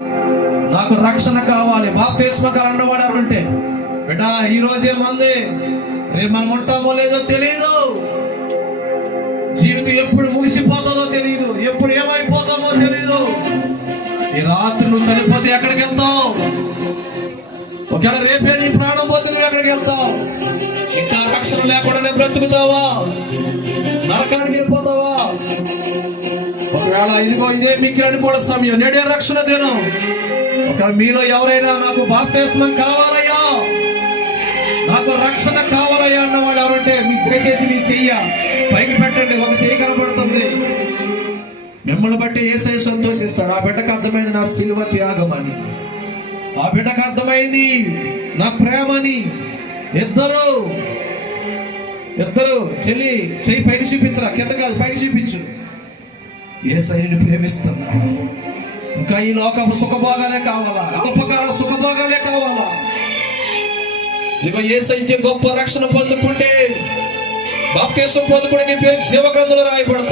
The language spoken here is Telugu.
నాకు రక్షణ కావాలి. బాప్తిస్మకాలు అన్నవాడు ఎవరంటే, బిడ్డ ఈ రోజే మంది, రేపు మనం ఉంటామో లేదో తెలియదు. జీవితం ఎప్పుడు ముగిసిపోతుందో తెలియదు, ఎప్పుడు ఏమైపోతామో తెలియదు. ఈ రాత్రి నువ్వు చనిపోతే ఎక్కడికి వెళ్తావు? ఒకవేళ రేపే నీ ప్రాణం పోతే నువ్వు ఎక్కడికి వెళ్తావు? ఇంకా రక్షణ లేకుండానే బ్రతుకుతావా? నరకానికి వెళ్ళిపోతావా? ఒకవేళ ఇదే మిక్కిలని కూడా సమయం, నేడే రక్షణ దినం. ఒకవేళ మీలో ఎవరైనా నాకు బాప్తిస్మం కావాలయ్యా, నాకు రక్షణ కావాలయ్యా అన్నవాడు ఎవరంటే మీకు దయచేసి మీ చెయ్య పైకి పెట్టండి. ఒక చెయ్యి కనబడుతుంది. మిమ్మల్ని బట్టి యేసయ్య సంతోషిస్తాడు. ఆ బిడ్డకు అర్థమైంది నా సిలువ త్యాగం అని, ఆ బిడ్డకు అర్థమైంది నా ప్రేమని. ఇద్దరు చెల్లి చెయ్యి పైకి చూపించరా, కింద కాదు పైకి చూపించు. యేసయ్యని ప్రేమిస్తున్నాడు. ఇంకా ఈ లోకపు సుఖభోగాలే కావాలా? అల్పకాల సుఖభోగాలే కావాలా? ఇక యేసయ్య గొప్ప రక్షణ పొందుకుంటే, బాప్తిస్మం పొందుకుంటే నీ పేరు జీవ గ్రంథంలో రాయబడతా.